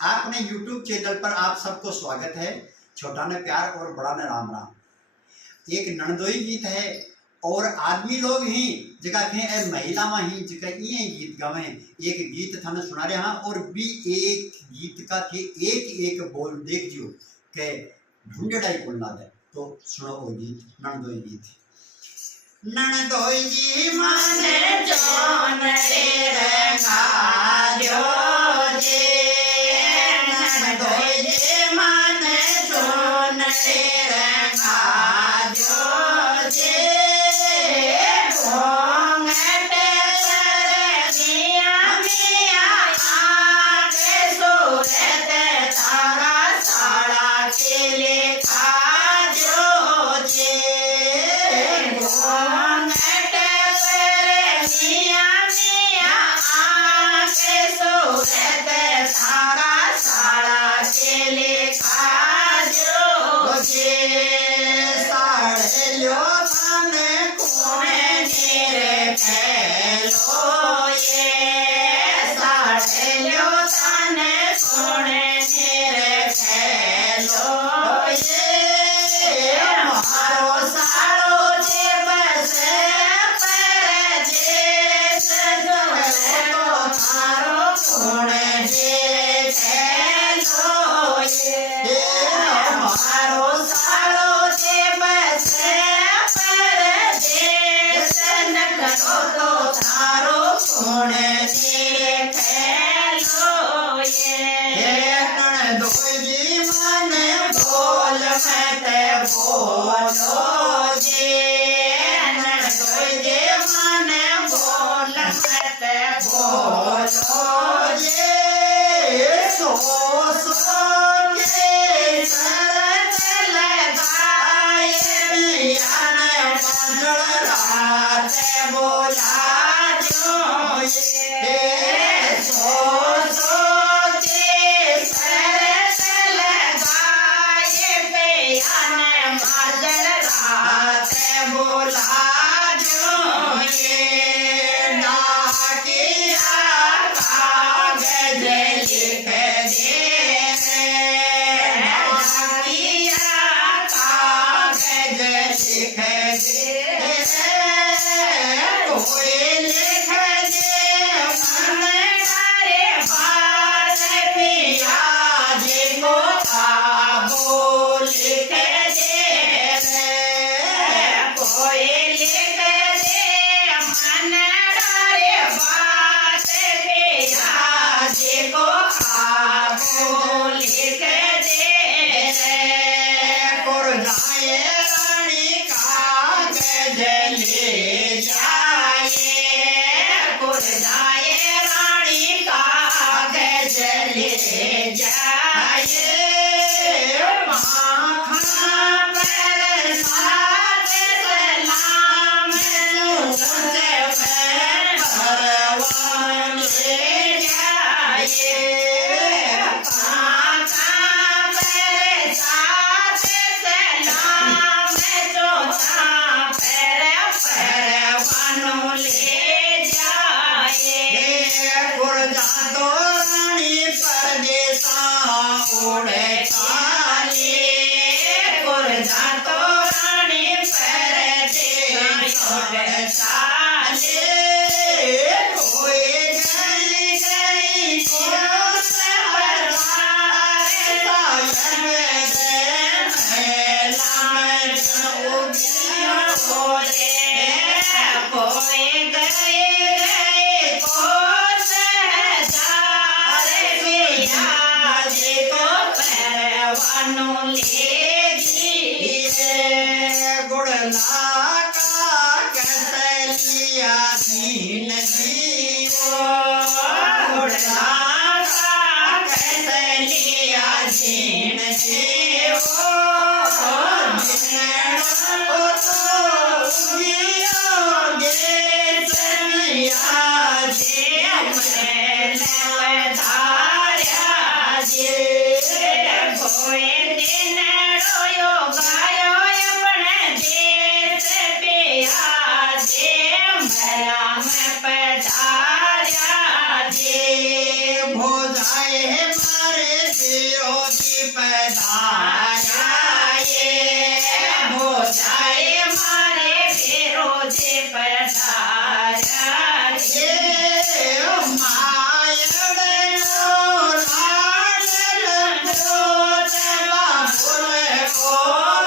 अपने YouTube channel पर आप सबको स्वागत है। छोटा ने प्यार और बड़ा ने राम राम। एक नंदोई गीत है और आदमी लोग ही जगह थे महिला ही जगह ये गीत गावे। एक गीत थाने सुना रहे हाँ और भी एक गीत का थे एक एक बोल देख जो के ढूंढेड़ा ही बोलना दे। तो सुनो वो गीत नंदोई गीत। नंदोई जी माने जोन रे रंगा जो दिन पधारा ये मोजाए मारे फेरो जे पधारा ये मायड़ो लाडल जोतवा फूल को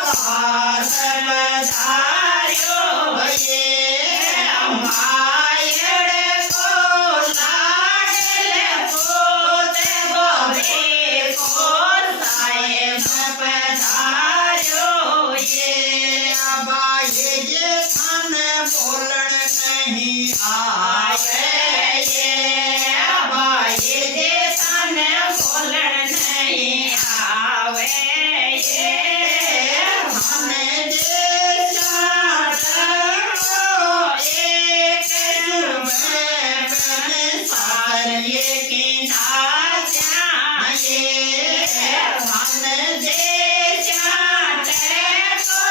दास पधार्यो ये मायड़ को लाडल जोतवा रे को साहेब पधार्यो ये अबाये जे थान बोलन नहीं आवे ये अबाये जे थान बोलन नहीं आवे ये हमे जे चाटो एक में सारिये की नाचा ये हमे जे चाटे को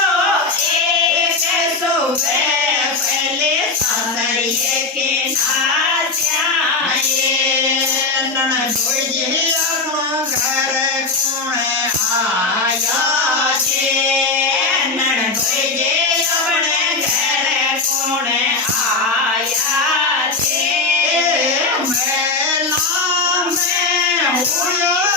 एक सुबह पहले सारिये की नाचा ये ननदोई अपनो घर कौन आया जे ननदोई अपने घर कौन आया जे मेला में हुआ